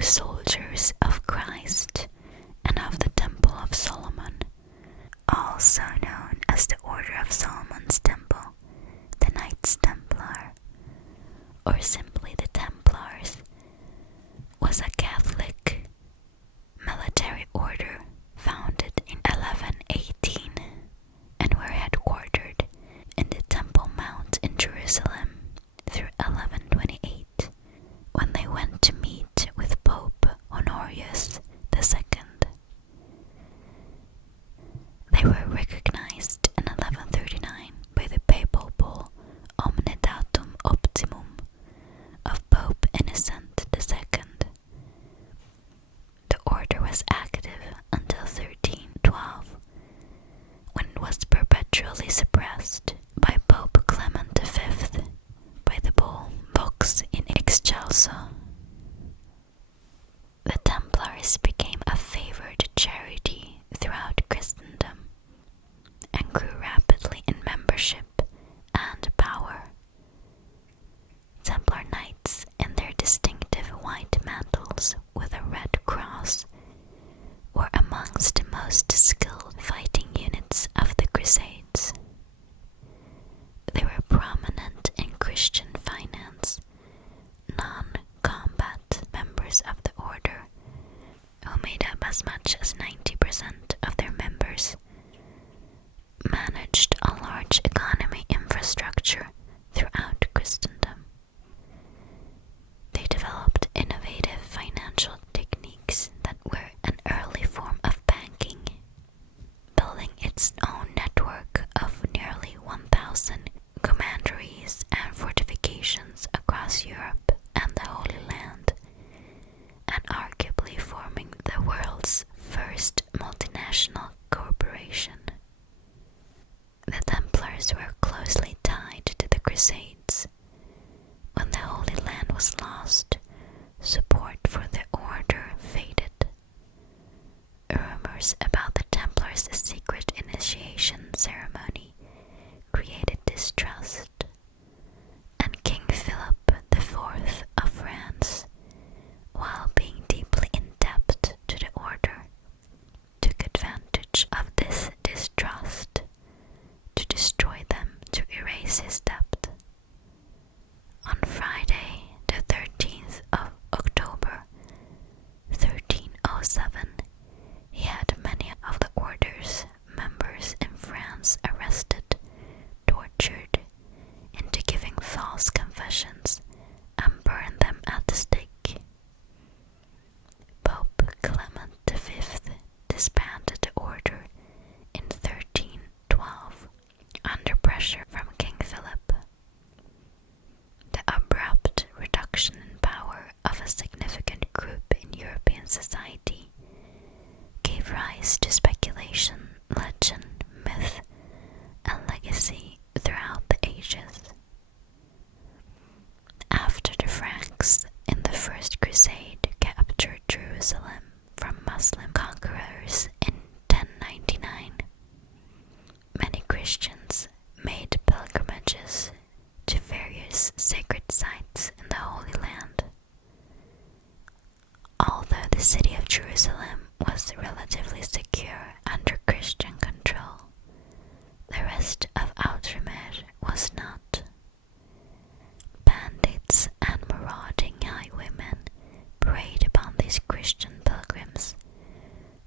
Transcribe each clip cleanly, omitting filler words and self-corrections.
true soldiers of Christ and of the Temple of Solomon, also known as the Order of Solomon's Temple, the Knights Templar, or simply the Templars, was a Catholic military order founded in 1118 and were headquartered in the Temple Mount in Jerusalem through 1128, when they went to meet with Pope Honorius II. They were recognized in 1139 by the papal bull Omnidatum Optimum of Pope Innocent II. The order was active until 1312, when it was perpetually suppressed by Pope Clement V by the bull Vox in Excelso. The Templars became a favored charity throughout Christendom and grew rapidly in membership and power. Templar Knights in their distinctive white mantles with a red cross were amongst the most skilled fighting units of the Crusades. They were prominent in Christian finance, non-combat members of the order, who made up as much as 90% of their members, managed a large economy infrastructure throughout Christendom. They developed innovative financial techniques that were an early form of banking, building its own network of nearly 1,000 commanderies and fortifications across Europe and the Holy Land, and arguably forming the world's first multinational corporation. The Templars were closely tied to the Crusades. When the Holy Land was lost, support for the order faded. Rumors about the Templars' secret initiation ceremony created distrust, and King Philip IV of France, while being deeply indebted to the order, took advantage of this distrust to destroy them to erase his debt. On Friday, the 13th of October, 1307, he had many of the order's members in France arrested, tortured, into giving false confessions, and burned them at the stake. Pope Clement V disbanded the order in 1312 under pressure from King Philip. The abrupt reduction in power of a significant group in European society gave rise to speculation, legend, myth, and legacy throughout the ages. After the Franks in the First Crusade captured Jerusalem from Muslim conquerors in 1099, many Christians made pilgrimages to various sacred sites in the Holy Land. Although the city of Jerusalem was relatively secure under Christian control, the rest of Outremer was not. Bandits and marauding highwaymen preyed upon these Christian pilgrims,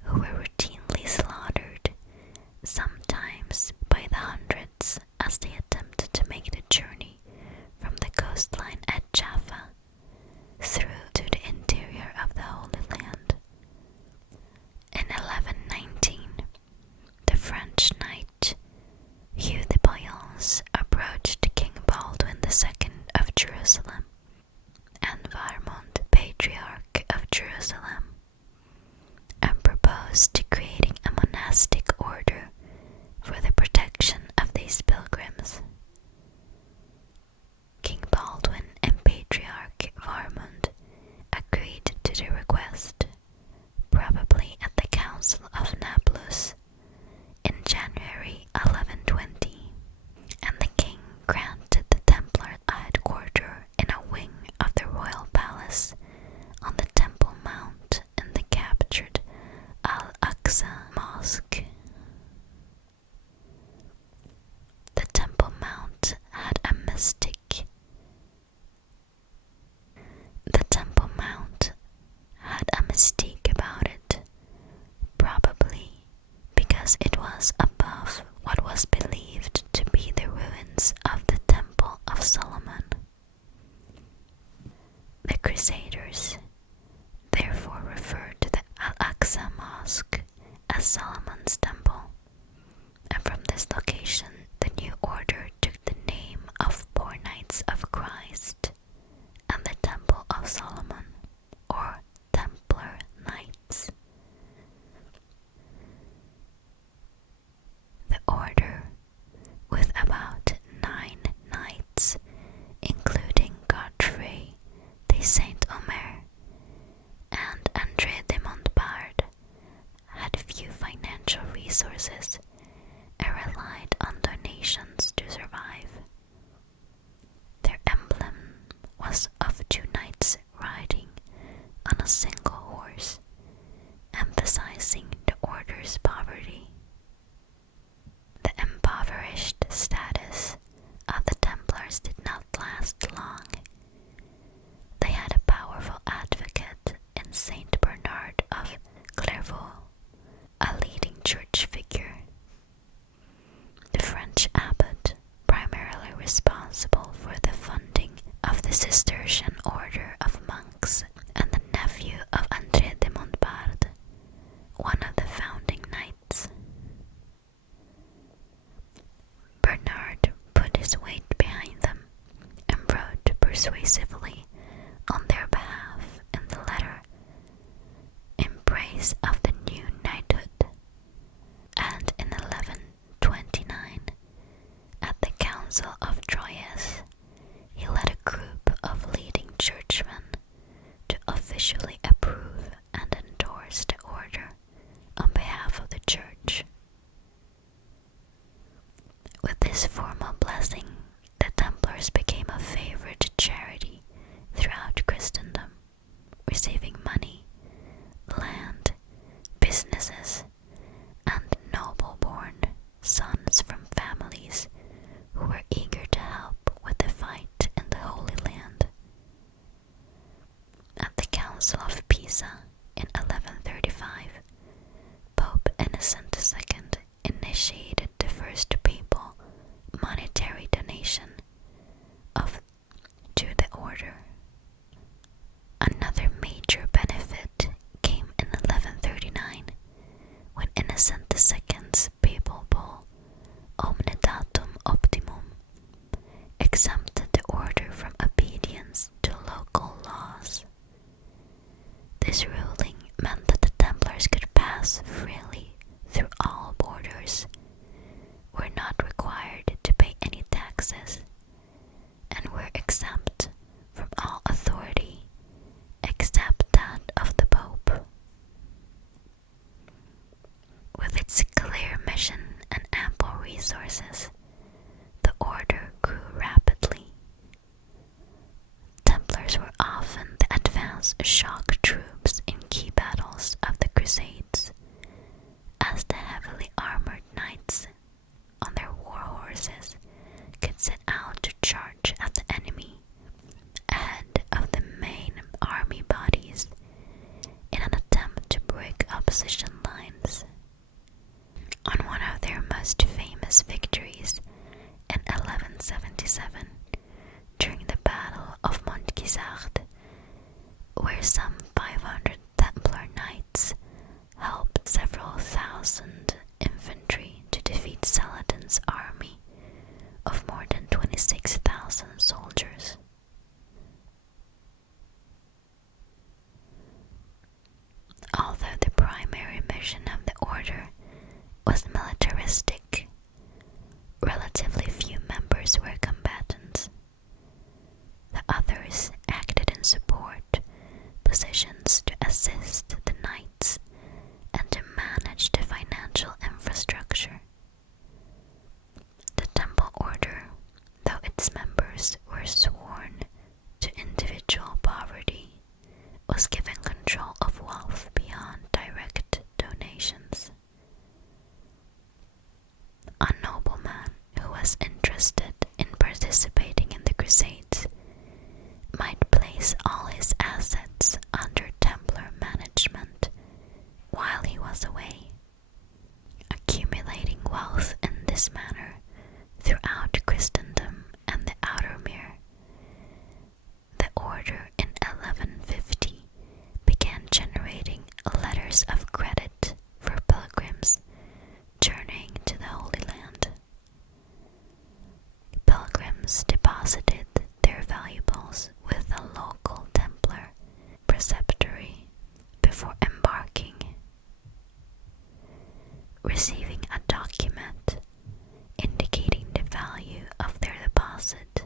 who were routinely slaughtered, sometimes by the hundreds, as they attempted to make the journey from the coastline at Jaffa through to the interior of the Holy Land. In 1119, the French knight Hugh de Payens approached King Baldwin II of Jerusalem and Varmont, Patriarch of Jerusalem, and proposed to creating a monastic order for the protection of these pilgrims. King Baldwin and Patriarch Varmont agreed to the request, probably at the Council of Nablus in January 1120, and the king granted the Templar a headquarter in a wing of the royal palace on the Temple Mount The Crusaders therefore referred to the Al-Aqsa Mosque as Solomon's Temple, and from this location the new order took the name of Poor Knights of Christ and the Temple of Solomon, or Templar Knights. The order, with about 9 knights, including Godfrey de Saint-Omer and André de Montbard, had few financial resources and relied on donations to survive. Their emblem was of 2 knights riding on a single horse, emphasizing the order's poverty. The impoverished status of the Templars did not last long. They had a powerful advocate in Saint Bernard of Clairvaux, a leading church figure. The French abbot, primarily responsible for the funding of the Cistercian order of monks, and the nephew of André de Montbard, one of the founding knights. Bernard put his weight behind them and wrote persuasively on their behalf in the letter in praise of the new knighthood. And in 1129, at the Council of Troyes, he led a group of leading churchmen to officially approve and endorse the order on behalf of the church. With this formal blessing, the Templars became a favorite charity throughout Christendom, receiving money, land, businesses, and noble-born sons from families who were eager to help with the fight in the Holy Land. At the Council of Pisa in 1135, Pope Innocent II initiated the first papal monetary donation to the order. Another major benefit came in 1139 when Innocent II's papal bull Omnidatum Optimum exempted the order from obedience to local laws. This ruling meant that the Templars could pass freely through all borders, were not required to pay any taxes, and were exempt from all authority except that of the Pope. With its clear mission and ample resources, the order grew rapidly. Templars were often the advance shock troops in key battles of the Crusades, as the heavily armored knights on their war horses could set out to charge at the enemy ahead of the main army bodies in an attempt to break opposition lines. On one of their most famous victories in 1177, during the Battle of Montgisard, where some 500 Templar knights helped several thousand infantry to defeat Saladin's army of more than 26,000 soldiers. Although the primary mission of the order was militaristic, relatively few members were combatants. The others acted in support positions to assist the knights and to manage the financial infrastructure. The Temple Order, though its members were sworn to individual poverty, was given control of wealth beyond direct donations. A nobleman who was interested in participating in the Crusades might place all his assets under Templar management while he was away, accumulating wealth in this manner throughout Christendom and the Outer Mere. The order in letters of credit for pilgrims journeying to the Holy Land. Pilgrims deposited their valuables with a local Templar preceptory before embarking, receiving a document indicating the value of their deposit,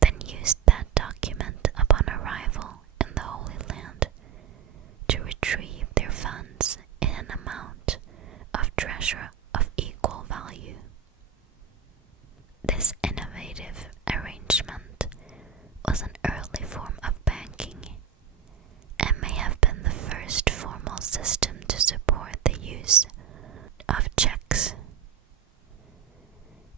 then used that document upon arrival in the Holy Land to retrieve their funds in an amount of treasure of equal value. This innovative arrangement was an early form of banking and may have been the first formal system to support the use of checks.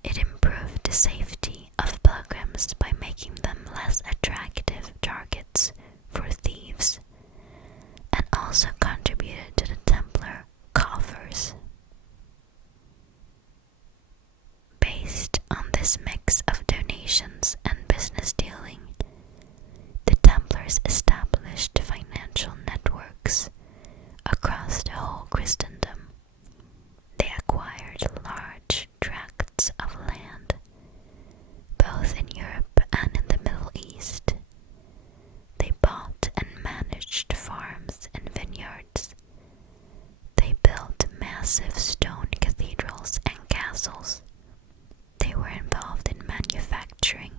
It improved the safety of pilgrims by making them less attractive targets for thieves, and also contributed to the Templar coffers. Based on this mix of donations and business dealing, the Templars established financial networks across the whole Christendom. They acquired large tracts of land, both in Europe and in the Middle East. They bought and managed farms and vineyards. They built massive stone cathedrals and castles. They were involved in manufacturing,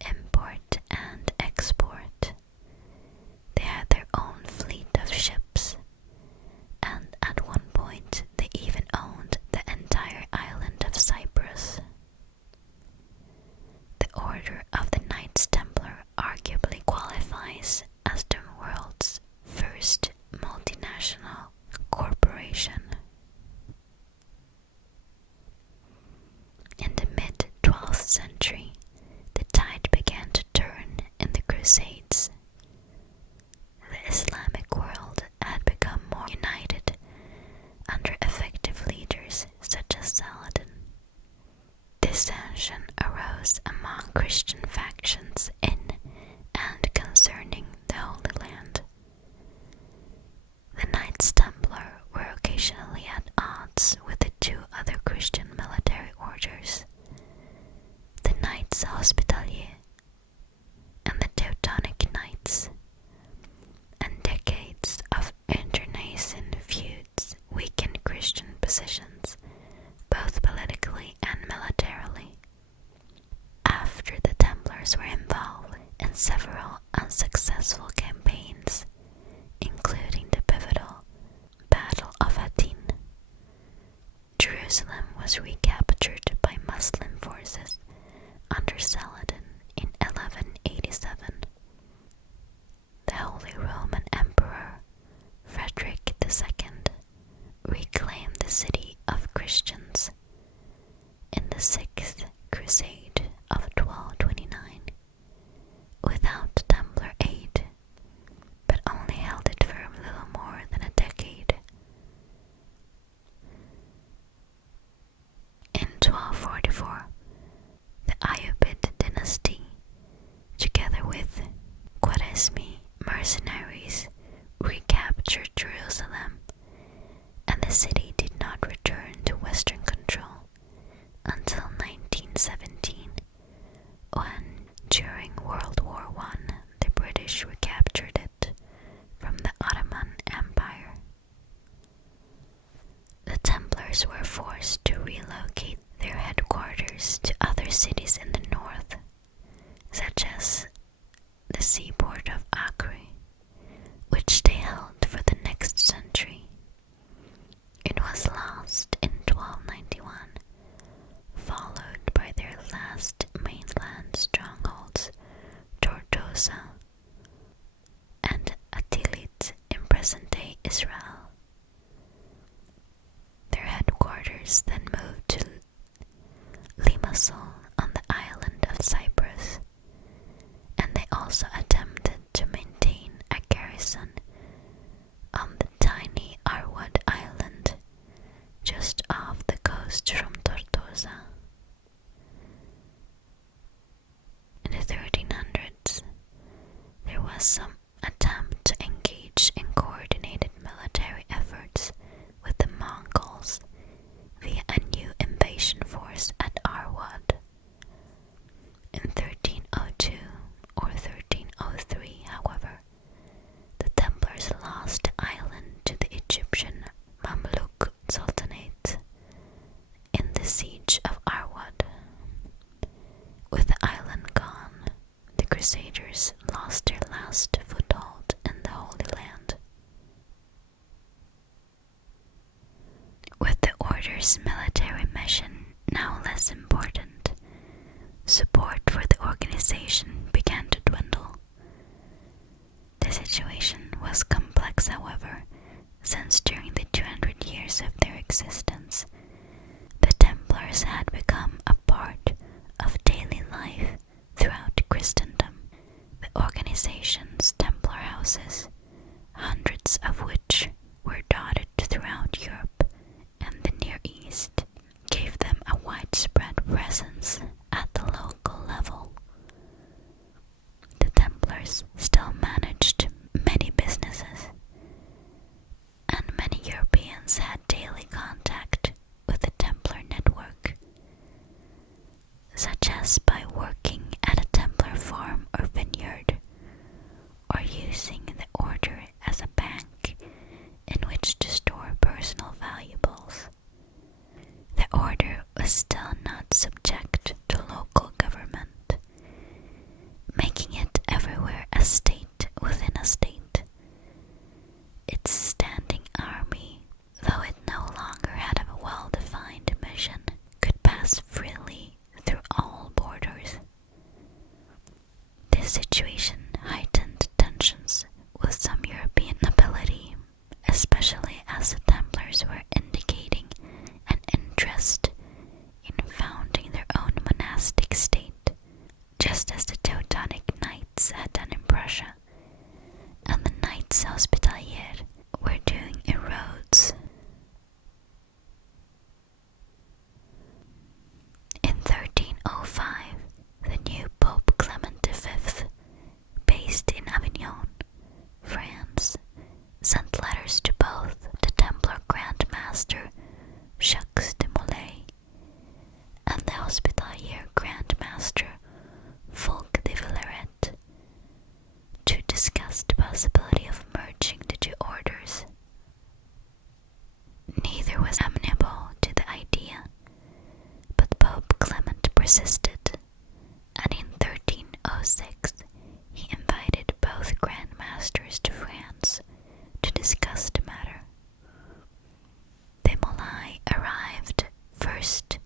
import and export. They had their own fleet of ships, and at one point they even owned the entire island of Cyprus. The Order of the Knights Templar arguably qualifies as the world's first multinational corporation. In the mid-12th century, the tide began to turn in the Crusades. The Islamic world had become more united under effective leaders such as Saladin. Dissension arose among Christian factions in and concerning the Holy Land. The Knights Templar were occasionally at odds with the two other Christian military orders, the Knights Hospitalier and the Teutonic Knights, and decades of internecine feuds weakened Christian positions, both politically and militarily. After the Templars were involved in several unsuccessful campaigns, including the pivotal Battle of Hattin, Jerusalem was recaptured by Muslim forces under Saladin in 1187. The Holy Roman Emperor Frederick II reclaimed the city of Christians in the Sixth Crusade of 1229 without Templar aid, but only held it for a little more than a decade. In 1244, the Ayyubid dynasty, together with Khwarezmi mercenaries, recaptured Jerusalem, and the city did not return to Western control until 1917, when, during World War I, the British recaptured it from the Ottoman Empire. The Templars were forced to relocate their headquarters to other cities in the north, such as the seaport of Acre, which they held for the next century. It was lost in 1291, followed by their last mainland strongholds, Tortosa and Atilit in present-day Israel. Their headquarters then moved to Limassol on the island of Cyprus, and they also attempted to maintain a garrison on the tiny Arwad Island, just off the coast from Tortosa. In the 1300s, there was some attempt to engage in coordinated Templars' military mission now less important, support for the organization began to dwindle. The situation was complex, however, since during the 200 years of their existence, the Templars had become a part of daily life throughout Christendom. The organization's Templar houses, hundreds of which were dotted throughout Europe and the Near East, gave them a widespread presence at the local level. The Templars still managed many businesses, and many Europeans had daily contact with the Templar network, such as by working at a Templar farm or vineyard, or using the order as a bank in which to store personal valuables. The order was still not subject to local government, making it everywhere a state within a state. Its standing army, though it no longer had a well-defined mission, could pass freely through all borders. This situation heightened tensions with some European nobility, especially as the Templars were indicating an interest in founding their own monastic state, just as the Teutonic Knights had done in Prussia, and the Knights Hospitalier were doing in Rhodes. In 1305, the new Pope Clement V, based in Avignon, France, sent letters to both the Templar Grand Master Jacques de Molay and the Hospitalier Grand Master Fulk de Villeret to discuss the possibility of merging the two orders. Neither was amenable to the idea, but Pope Clement persisted, and in 1306 he invited both Grand Masters to France to discuss the matter. De Molay arrived first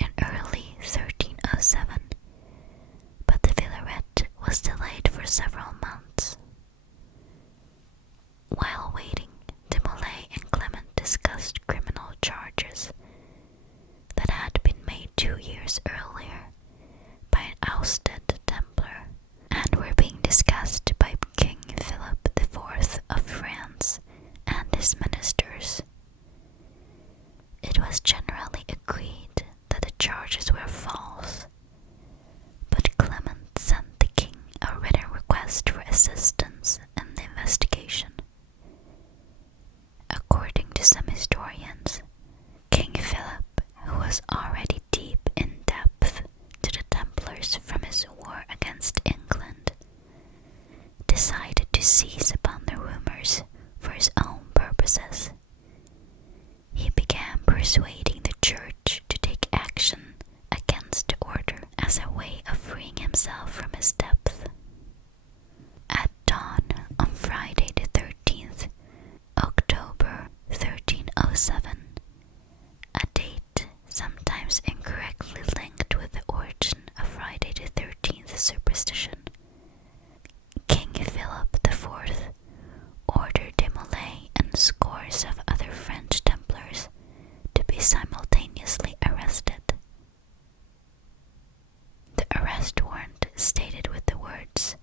in early 1307, but the Villeret was delayed for several months. While waiting, de Molay and Clement discussed criminal charges that had been made 2 years earlier by an ousted Templar and were being discussed by King Philip IV of France and his ministers. It was generally agreed that the charges were false, but Clement sent the king a written request for assistance in the investigation. According to some historians, King Philip, who was already deep in depth to the Templars from his war against England, decided to seize upon the rumors for his own purposes. He began persuading the church to take action against the order as a way of freeing himself from his depth. At dawn on Friday the 13th, October 1307, a date sometimes incorrectly linked with the origin of Friday the 13th superstition, King Philip IV ordered de Molay and scores of other French Templars to be simultaneously arrested. The arrest warrant stated with the words,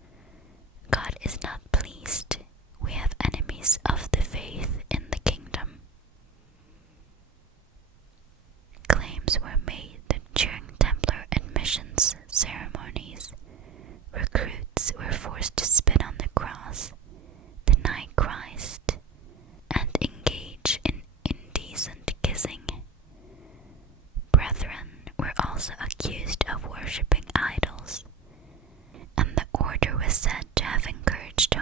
"God is not pleased, we have enemies of the faith in the kingdom." Claims were made that during Templar admissions ceremonies, recruits were forced to spit on the cross, deny Christ, and engage in indecent kissing. Brethren were also accused of worshipping idols, and the order was said to have encouraged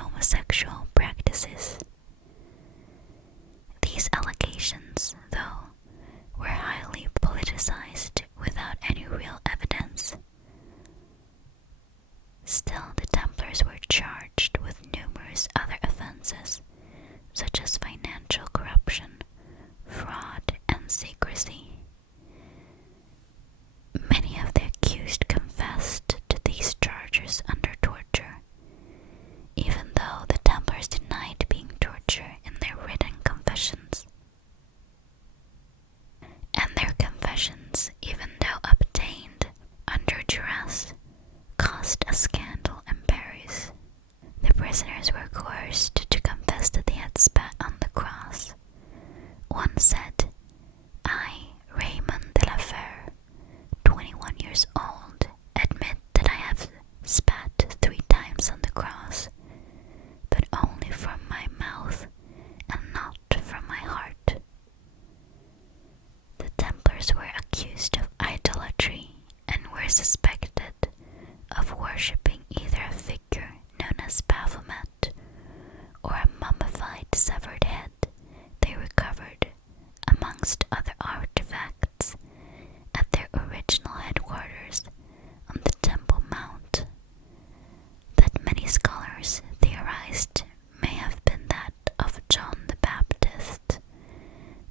theorized may have been that of John the Baptist,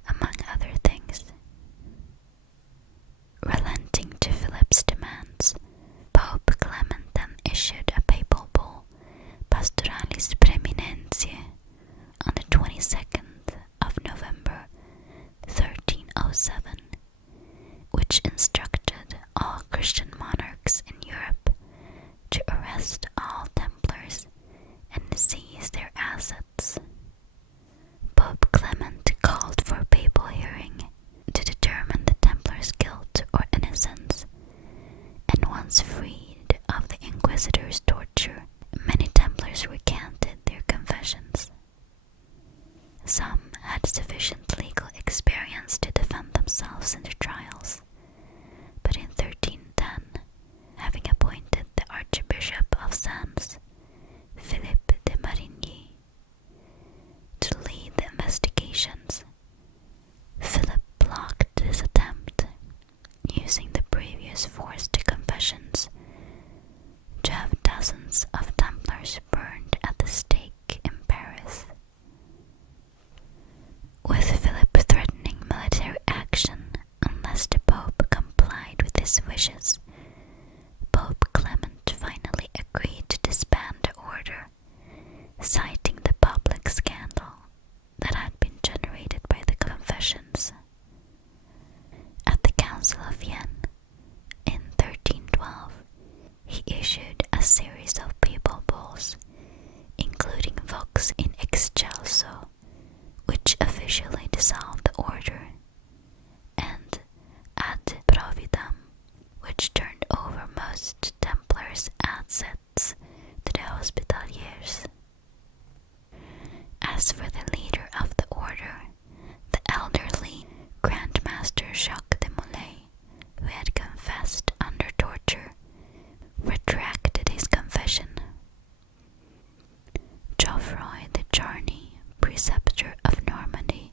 among other things. Relenting to Philip's demands, Pope Clement then issued a papal bull, Pastoralis Preeminentiae, on the 22nd of November 1307, which instructed all Christian monarchs in Europe to arrest all Templars and seize their assets. Pope Clement called for a papal hearing to determine the Templars' guilt or innocence, and once freed of the Inquisitor's torture, many Templars recanted their confessions. Some had sufficient legal experience to defend themselves in the trials, but in 1310, having appointed the Archbishop of Sens, Philippe de Marigny, to lead the investigations, Philip blocked this attempt, using the previous forced confessions to have dozens of Templars burned at the stake in Paris. With Philip threatening military action unless the Pope complied with his wishes, Pope Clement finally agreed to disband the order, citing the public scandal that had been generated by the confessions. At the Council of Vienne in 1312, he issued a series of papal bulls, including Vox in Excelso, which officially dissolved the order, and Ad Providam, which turned over most Templars' assets to the Hospitaliers. As for the leader of the order, the elderly Grand Master Jacques de Molay, who had confessed under torture, retracted his confession. Geoffroy de Charny, preceptor of Normandy,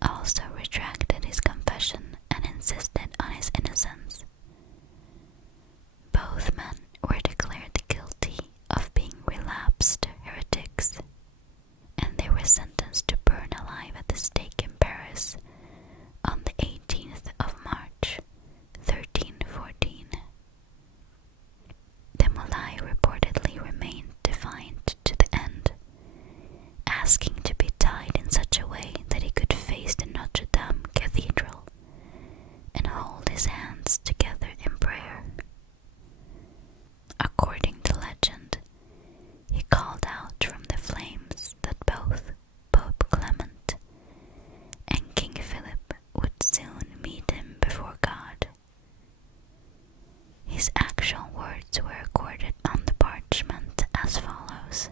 also retracted his confession and insisted on his innocence. Both men were declared guilty of being relapsed heretics, and they were sentenced to burn alive at the stake in Paris on the 18th of March, 1314. De Molay reportedly remained defiant to the end, asking to be tied in such a way that he could face the Notre Dame Cathedral and hold his hands together in prayer. According to legend, he called out from the flames that both Pope Clement and King Philip would soon meet him before God. His actual words were recorded on the parchment as follows: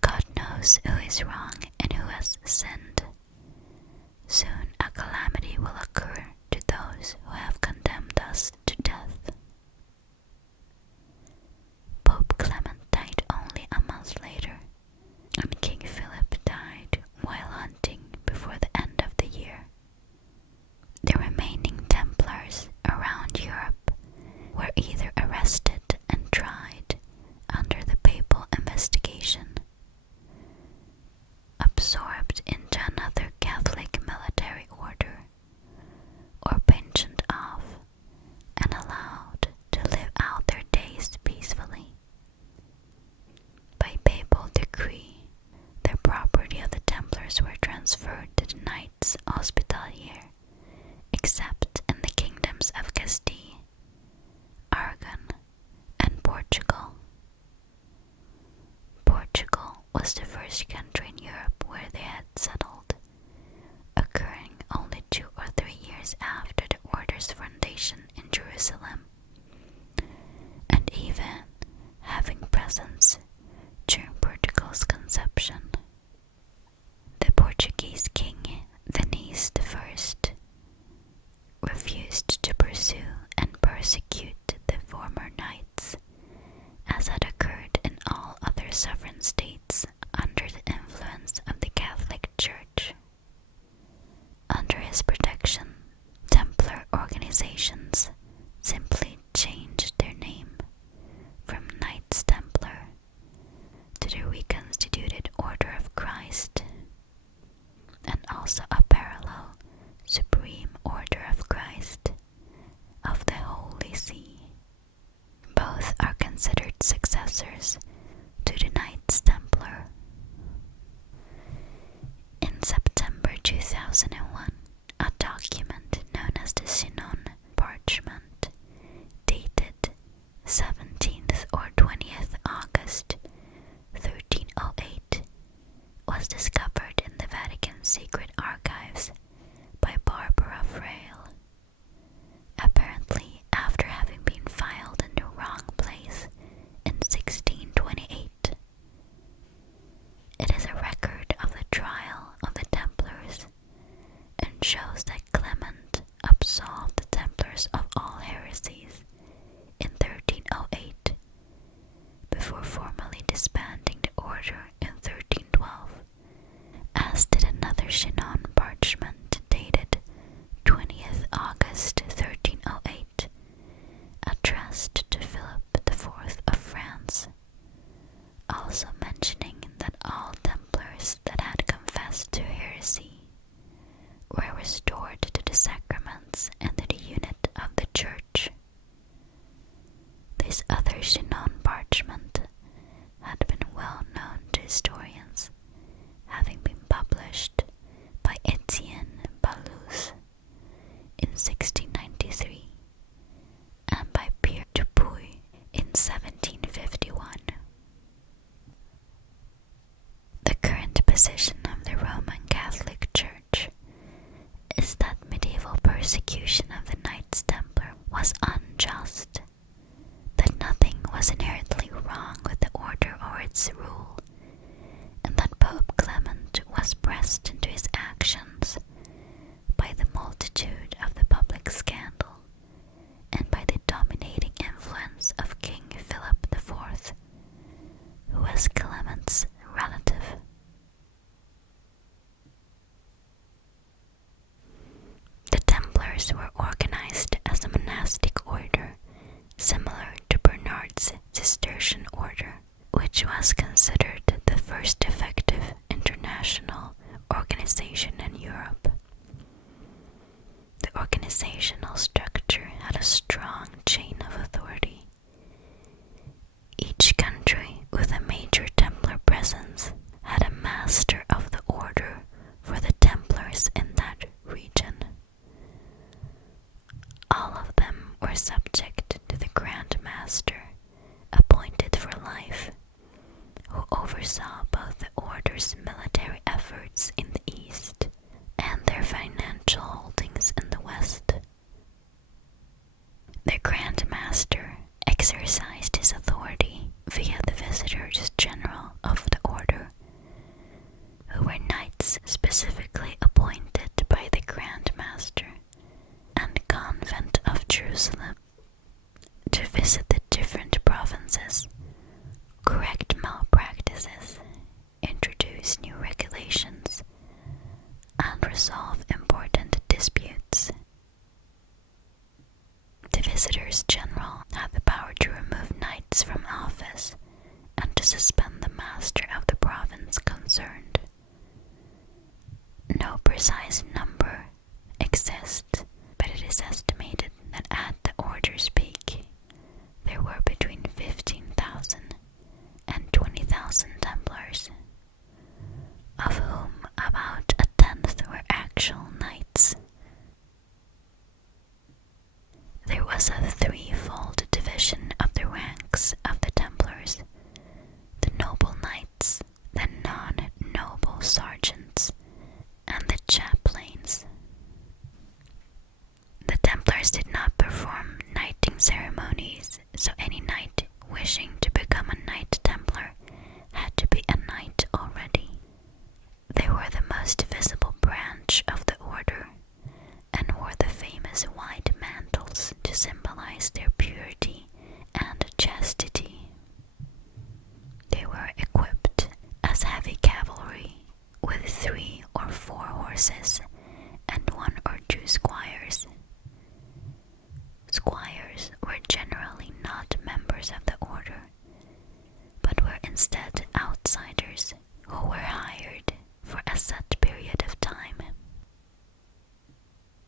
God knows who is wrong and who has sinned. Soon a calamity will occur to those who have condemned us to death. Pope Clement died only a month later, and King Philip died while hunting before the end of the year. The remaining Templars around Europe were either arrested and tried under the papal investigation, absorbed into another Catholic military order, or pensioned off and allowed to live out their days peacefully. By papal decree, the property of the Templars were transferred to the Knights Hospitalier, except in the kingdoms of Castile, Aragon, and Portugal. Portugal was the first country in Europe where they had settled, occurring only 2 or 3 years after the order's foundation in Jerusalem, and even having presence during Portugal's conception. The Portuguese king, Denis I, refused to pursue and persecute the former knights, as had occurred in all other sovereign states under the influence of the Catholic Church. Under his protection, Templar organizations simply changed their name from Knights Templar to the 2001, a document known as the Chinon Parchment, dated 17th or 20th August 1308, was discovered in the Vatican secret archives by Barbara Frail, apparently after having been filed in the wrong place in 1628. It is a record of the trial of the Templars and shows that Clement absolved the Templars of all heresies in 1308 before formally disbanding the order in 1312, as did another Chinon Parchment dated 20th August 1308, addressed to Philip IV of France, also mentioning that all Templars that had confessed to heresy were restored to the sacraments and to the unit of the Church. This other Chinon Parchment had been well known to historians, having been published by Etienne Balouse in 1693 and by Pierre Dupuy in 1751. The current position of the Roman Catholic Church is that medieval persecution of the Knights Templar was unjust, that nothing was inherently wrong with the order or its rule, and that Pope Clement was pressed into his actions by the multitude of the public scandal and by the dominating influence of King Philip IV, who was Clement's relative. The Templars were organized as a monastic order similar to Bernard's Cistercian order, which was considered the first effective international organization in Europe. The organizational structure had a strong chain of authority. Each country with a major Templar presence had a master of the order for the Templars in that region. All of them were subject to the Grand Master, appointed for life, who oversaw both the order's military efforts in the east and their financial holdings in the west. The Grand Master exercised his authority via the Visitors General of the order, who were knights specifically appointed by the Grand Master and Convent of Jerusalem to visit the different provinces, correct malpractices, introduce new regulations, and resolve important disputes. The Visitors General had the power to remove knights from office and to suspend the master of the province concerned. No precise number exists, but it is estimated that at the order's peak there were between 15,000 and 20,000 Templars, of whom about a tenth were actual knights. There was a threefold division of the ranks of the Templars: the noble knights, the non-noble sergeants, and the chaplains. The Templars did not perform knighting ceremonies, so any knight wishing to become a Knight Templar had to be a knight already. They were the most visible branch of the order and wore the famous white mantles to symbolize their purity and chastity. They were equipped as heavy cavalry with 3 or 4 horses and 1 or 2 squires. Squires were generally not members of the order, but were instead outsiders who were hired for a set period of time.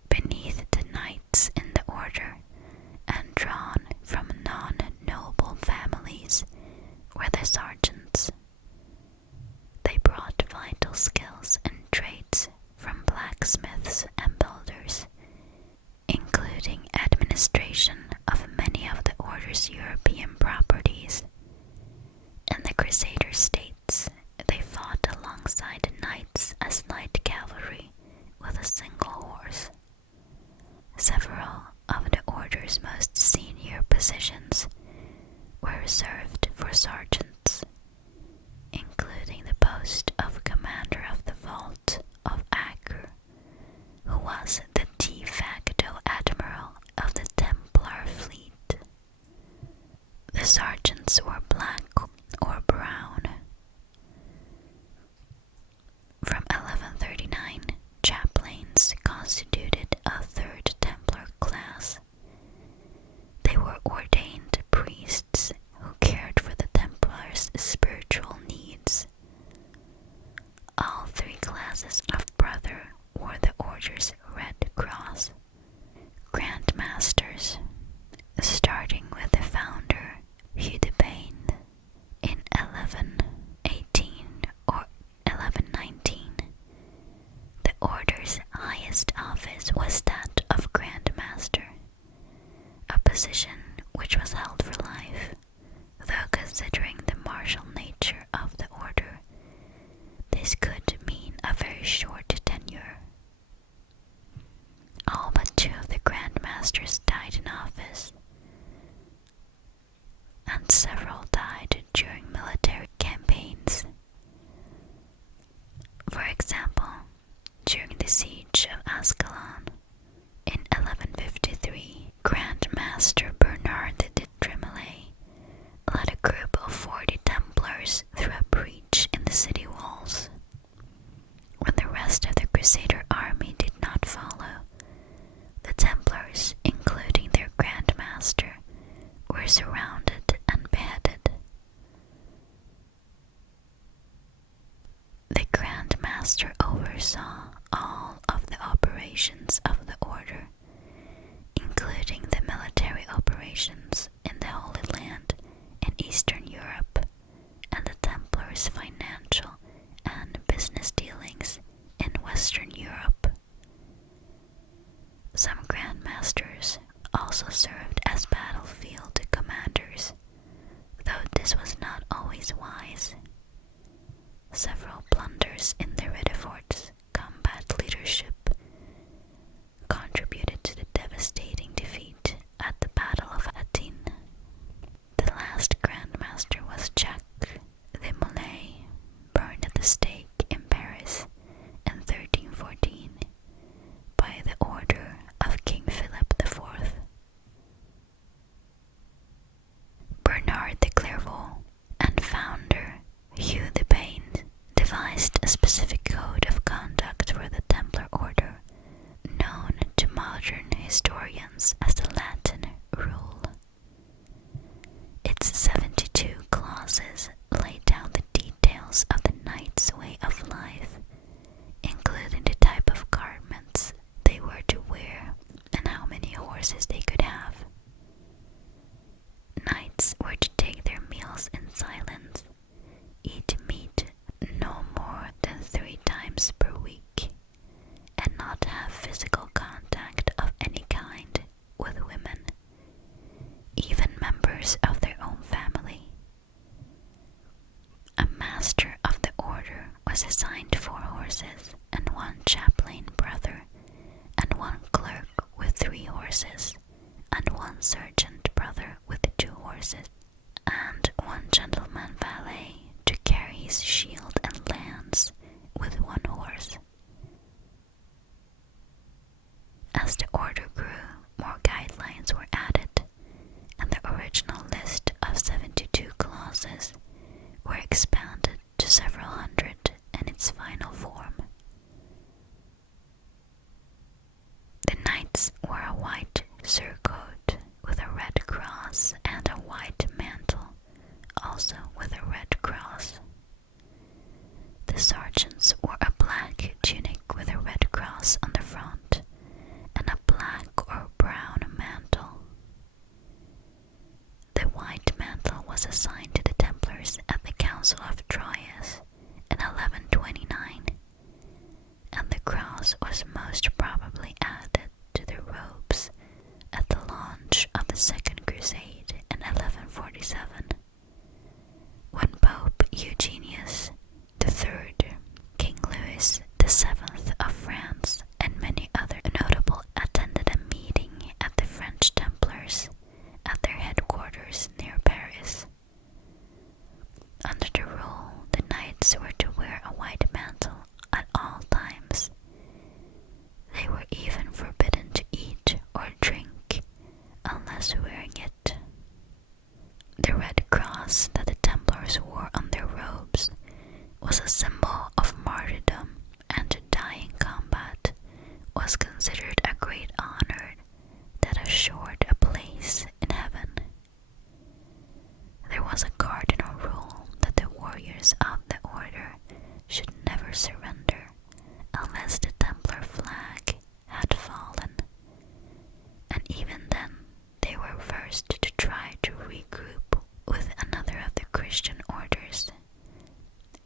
Beneath the knights in the order, and drawn from non-noble families, were the sergeants. They brought vital skills and traits from blacksmiths office was that of Grand Master, a position which was held for life, though considering the martial nature of the order, this could mean a very short tenure. All but 2 of the Grand Masters died in office, and several died during military campaigns. For example, during the siege of Ascalon in 1153, Grand Master Bernard de Tremblay led a group of 40 Templars through a breach in the city walls. When the rest of the Crusader army did not follow, the Templars, including their Grand Master, were surrounded and beheaded. The Grand Master oversaw all of the operations of the order, including the military operations in the Holy Land in Eastern Europe, and the Templars' financial and business dealings in Western Europe. Some Grand Masters also served as battlefield commanders, though this was not always wise. Several blunders in the Redefort's combat leadership contributed to the devastating defeat at the Battle of Hattin. The last Grand Master was Jacques de Molay, burned at the stake in Paris in 1314 by the order of King Philip IV. Bernard de Clairvaux and founder Hugh de Payne devised a specific code of conduct for the Templar order, known to modern historians as the Latin Rule. Its 72 clauses lay down the details of the knight's way of life, including the type of garments they were to wear and how many horses they could have. Knights were to take their meals in silence, eat meat no more than 3 times per week, and not have physical contact of any kind with women, even members of their own family. A master of the order was assigned 4 horses and 1 chaplain brother, and 1 clerk with 3 horses, and 1 sergeant brother with 2 horses, and 1 gentleman valet to carry his shield and lance with 1 horse. As the order grew, more guidelines were added, and the original list of 72 clauses were expanded to several hundred in its final form. The knights wore a white surcoat with a red cross and a white mantle, also with a red cross. The sergeants wore a black tunic with a red cross on the front and a black or brown mantle. The white mantle was assigned to the Templars at the Council of Troyes in 1129, and the cross was most probably added to the robes at the launch of the Second Crusade in 1147, when Pope Eugenius III, King Louis VII of France, and many other notable attended a meeting at the French Templars at their headquarters near Paris. Under the rule, the knights were to wear a white mantle at all times. They were even forbidden to eat or drink unless wearing it. The red cross that the Templars wore on their robes was a symbol of martyrdom, and to die in combat was considered a great honor that assured a place in heaven. There was a cardinal rule that the warriors of the order should never surrender unless the Templar flag had fallen, and even then they were first to try to regroup with another of the Christian orders,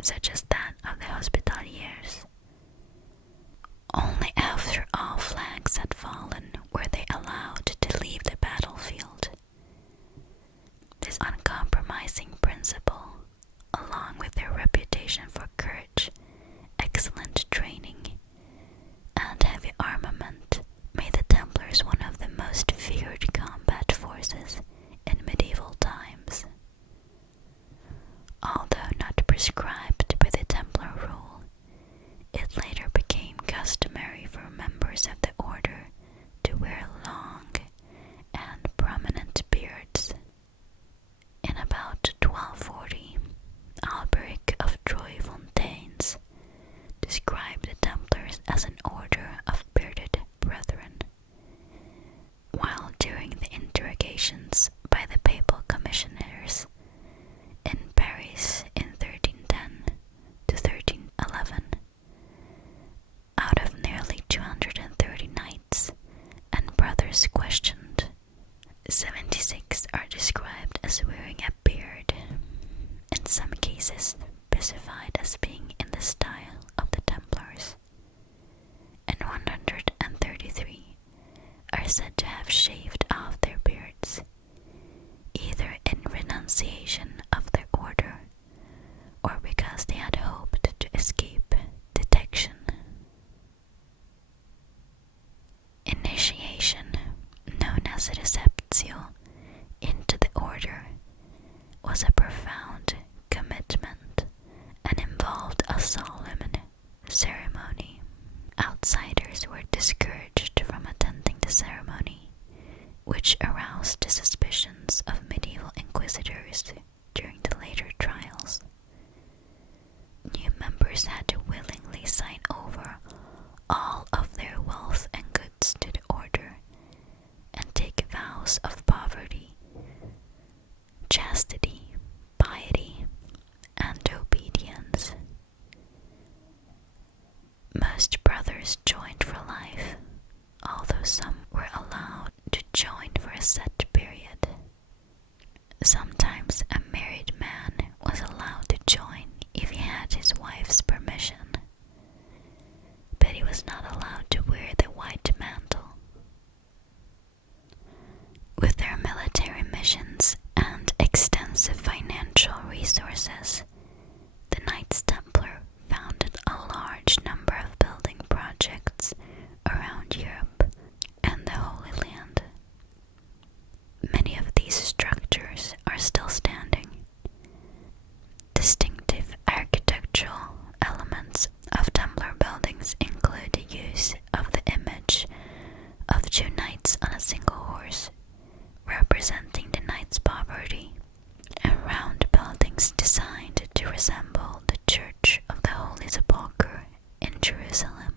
such as that of the Hospitaliers. Only after all flags or because they had hoped to escape detection. Initiation, known as receptio, into the order was a profound commitment and involved a solemn ceremony. Outsiders were discouraged from attending the ceremony, which aroused the suspicions of medieval inquisitors during the later trials. New members had to willingly sign over all of their wealth and goods to the order and take vows of poverty, chastity, piety, and obedience. Most brothers joined for life, although some were allowed to join for a set period. Sometimes a married man was allowed to join if he had his wife's permission, but he was not allowed to wear the white mantle. With their military missions and extensive financial resources, the Knights Templar founded a large number of building projects around Europe and the Holy Land. Many of these structures are still standing. Distinctive architectural elements of Templar buildings include the use of the image of two knights on a single horse, representing the knight's poverty, and round buildings designed to resemble the Church of the Holy Sepulchre in Jerusalem.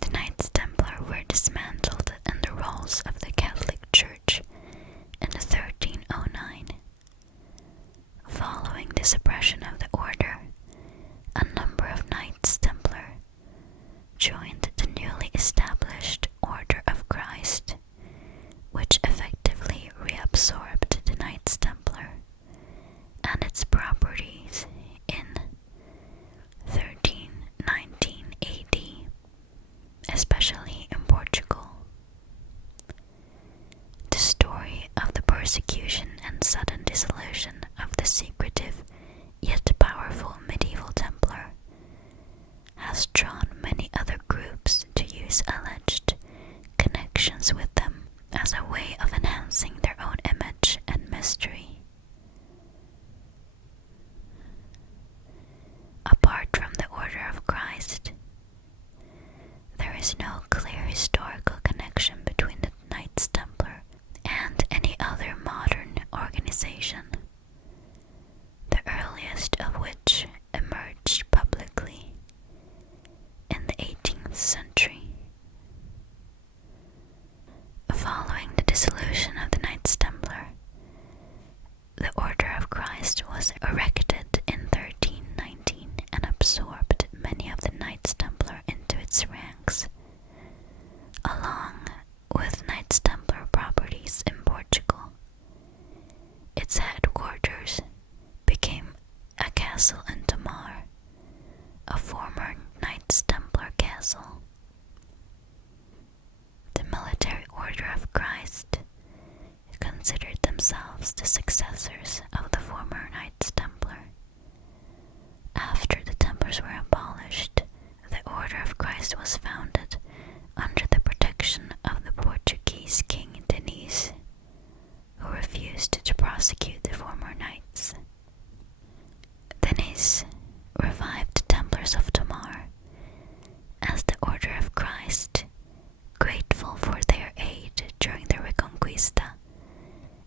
The Knights Templar were dismantled in the roles of the Catholic Church in 1309. Following the suppression of the order, a number of Knights Templar joined the newly established Order of Christ, which effectively reabsorbed the Knights Templar and its properties in 1319 AD, especially in Portugal. The story of the persecution and sudden dissolution of the secretive yet powerful medieval Templar has drawn many other groups to use alleged connections with them as a way of enhancing their own image and mystery. Apart from the Order of Christ, there is no clear historical connection between the Knights Templar and any other modern organization, the earliest of which emerged publicly in the 18th century. Following the dissolution of the Knights Templar, the Order of Christ was erected in 1319 and absorbed many of the Knights Templar into its ranks, along with Knights Templar properties in Portugal. Its headquarters became a castle in Tomar, a former Knights Templar castle. The Military Order of Christ considered themselves the successors of the former Knights Templar. After the Templars were abolished, the Order of Christ was founded under the protection of the Portuguese King Denis, who refused to prosecute the former knights. Denis revived the Templars of Tomar as the Order of Christ, grateful for their aid during the Reconquista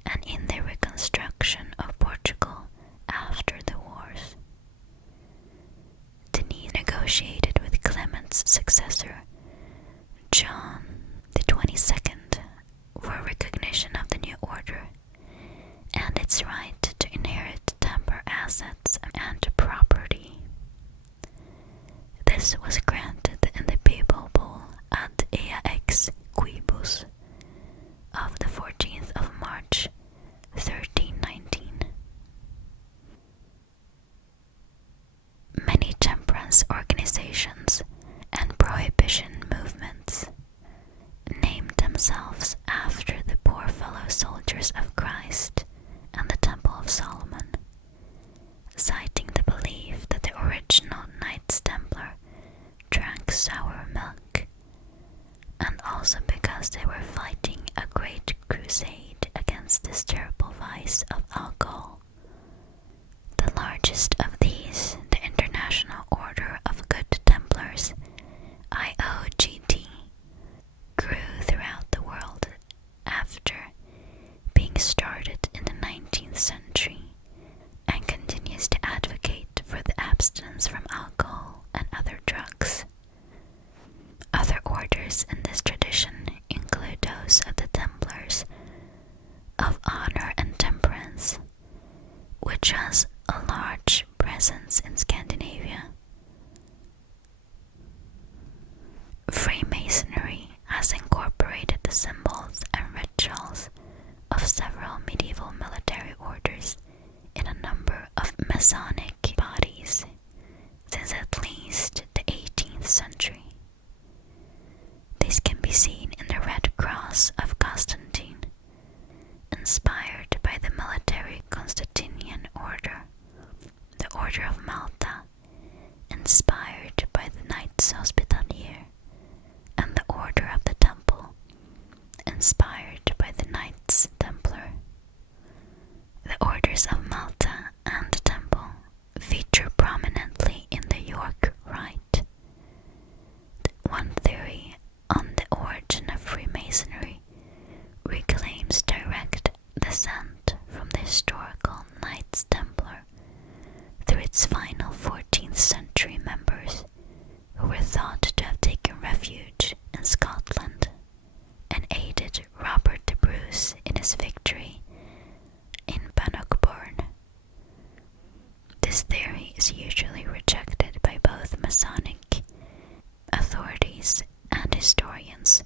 and in the reconstruction of Portugal after the wars. Denis negotiated with Clement's successor, John the 22nd, for recognition of the new order and its right to inherit Templar assets and property. This was granted in the papal bull Ad Ea Ex Quibus of the 14th of March 1319. Many temperance organizations and prohibition movements named themselves after the poor fellow soldiers of Christ and the Temple of Solomon, crusade against this terrible vice of alcohol. The largest of these, the International Order of Good Templars, IOGT, grew throughout the world after being started in the 19th century and continues to advocate for the abstinence from alcohol and other drugs. Other orders in this tradition include those of the Templars of Honor and Temperance, which has a large presence in Scandinavia. Freemasonry has incorporated the symbols and rituals of several medieval military orders in a number of Masonic bodies since at least the 18th century. This can be seen in the Red Cross of Constantine, inspired by the military Constantinian Order, the Order of Malta, inspired by the Knights Hospitalier, and the Order of the Temple, inspired by the Knights Templar. The Orders of Malta and the Temple feature prominently in the York Rite. One theory on the origin of Freemasonry reclaims direct descent from the historical Knights Templar through its final 14th century members, who were thought to have taken refuge in Scotland and aided Robert the Bruce in his victory in Bannockburn. This theory is usually rejected by both Masonic authorities and historians,